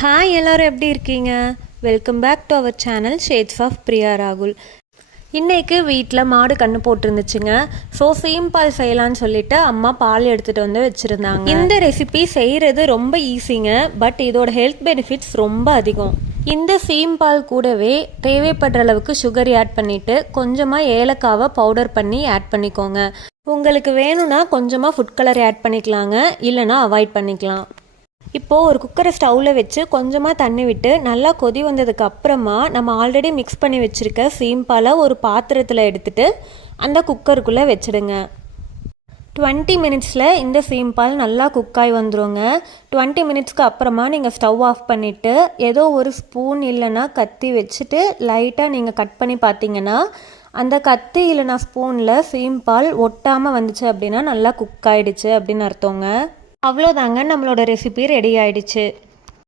Hi எல்லோரும் எப்படி இருக்கீங்க? Welcome back to our channel shades of Priya ராகுல். இன்றைக்கு வீட்டில் மாடு கன்று போட்டிருந்துச்சுங்க. ஸோ சீம்பால் செய்யலான்னு சொல்லிட்டு அம்மா பால் எடுத்துகிட்டு வந்து வச்சுருந்தாங்க. இந்த ரெசிபி செய்கிறது ரொம்ப ஈஸிங்க, பட் இதோட ஹெல்த் பெனிஃபிட்ஸ் ரொம்ப அதிகம். இந்த சீம்பால் கூடவே தேவைப்படுற அளவுக்கு சுகர் ஆட் பண்ணிவிட்டு கொஞ்சமாக ஏலக்காவை பவுடர் பண்ணி ஆட் பண்ணிக்கோங்க. உங்களுக்கு வேணும்னா கொஞ்சமாக ஃபுட் கலர் ஆட் பண்ணிக்கலாங்க, இல்லைனா அவாய்ட் பண்ணிக்கலாம். இப்போது ஒரு குக்கரை ஸ்டவ்வில் வச்சு கொஞ்சமாக தண்ணி விட்டு நல்லா கொதி வந்ததுக்கு அப்புறமா நம்ம ஆல்ரெடி மிக்ஸ் பண்ணி வச்சுருக்க சீம்பாலை ஒரு பாத்திரத்தில் எடுத்துகிட்டு அந்த குக்கருக்குள்ளே வச்சுடுங்க. 20 மினிட்ஸில் இந்த சீம்பால் நல்லா குக்காய் வந்துடுங்க. 20 மினிட்ஸ்க்கு அப்புறமா நீங்கள் ஸ்டவ் ஆஃப் பண்ணிவிட்டு ஏதோ ஒரு ஸ்பூன் இல்லைன்னா கத்தி வச்சுட்டு லைட்டாக நீங்கள் கட் பண்ணி பார்த்தீங்கன்னா அந்த கத்தி இல்லைனா ஸ்பூனில் சீம்பால் ஒட்டாமல் வந்துச்சு அப்படின்னா நல்லா குக் ஆகிடுச்சு அப்படின்னு அர்த்தங்க. அவ்வளோதாங்க, நம்மளோட ரெசிபி ரெடி ஆயிடுச்சு.